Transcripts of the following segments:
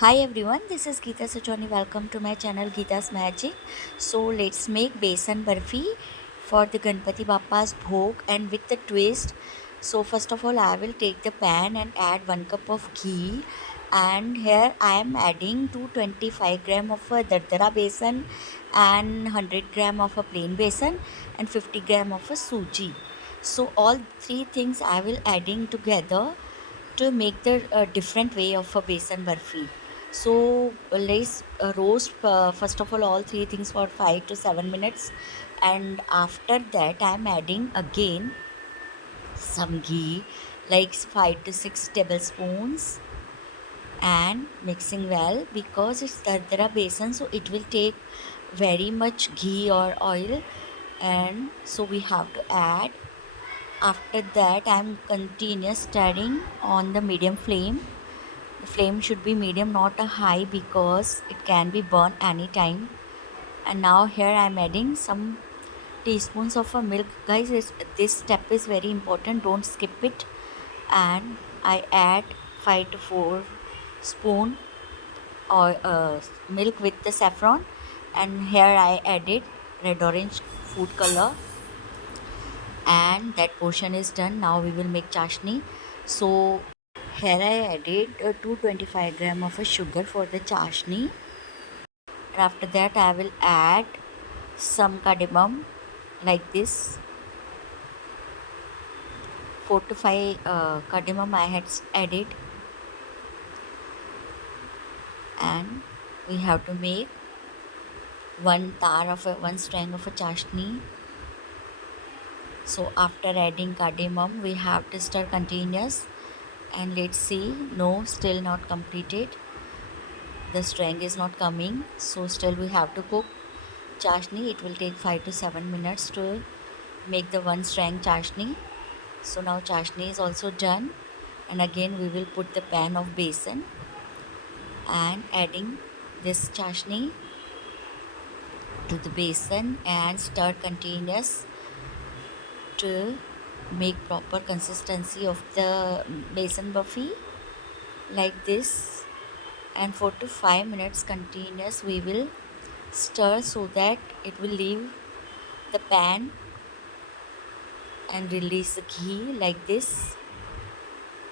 Hi everyone, this is Geeta Sachoni. Welcome to my channel Geeta's Magic. So let's make besan barfi for the Ganpati Bappa's bhog and with the twist. So first of all, I will take the pan and add 1 cup of ghee, and here I am adding 225 gram of a dardara besan and 100 gram of a plain besan and 50 gram of a suji. So all three things I will adding together to make the different way of a besan barfi. So let's roast first of all three things for 5 to 7 minutes, and after that I'm adding again some ghee like 5 to 6 tablespoons and mixing well because it's dardara besan, so it will take very much ghee or oil, and so we have to add. After that I'm continuous stirring on the medium flame. The flame should be medium, not a high, because it can be burned anytime. And now here I am adding some teaspoons of a milk. Guys, this step is very important. Don't skip it. And I add 5 to 4 spoon or milk with the saffron. And here I added red orange food color. And that portion is done. Now we will make chashni. So here I added 225 gram of a sugar for the chashni, and after that I will add some cardamom like this. 4 to 5 cardamom I had added, and we have to make one strang of a chashni. So after adding cardamom we have to stir continuous, and let's see, no, still not completed. The strength is not coming, so still we have to cook chashni. It will take 5 to 7 minutes to make the one strength chashni. So now chashni is also done, and again we will put the pan of besan and adding this chashni to the besan and stir continuous to make proper consistency of the besan barfi like this. And 4 to 5 minutes continuous we will stir so that it will leave the pan and release the ghee like this.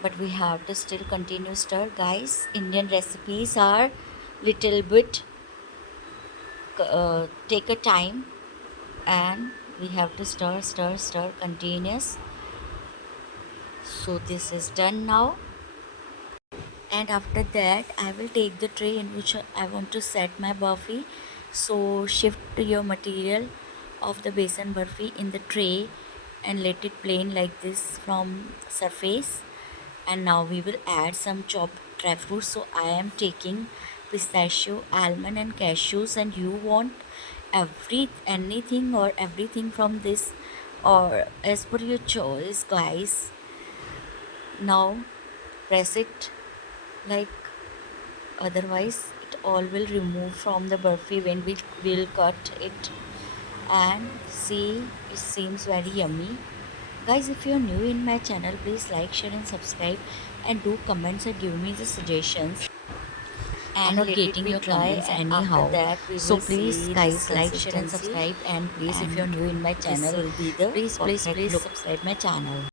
But we have to still continue stir, guys. Indian recipes are little bit take a time, and we have to stir continuous. So this is done now, and after that I will take the tray in which I want to set my barfi. So shift your material of the besan barfi in the tray and let it plain like this from surface. And now we will add some chopped dry fruits. So I am taking pistachio, almond and cashews, and you want anything or everything from this or as per your choice, guys. Now press it like, otherwise it all will remove from the burfi when we will cut it. And see, it seems very yummy. Guys, if you're new in my channel, please like, share and subscribe, and do comments and give me the suggestions. I'm not getting your comments anyhow, so please guys like, share and subscribe, and please if you're new in my channel, please subscribe my channel.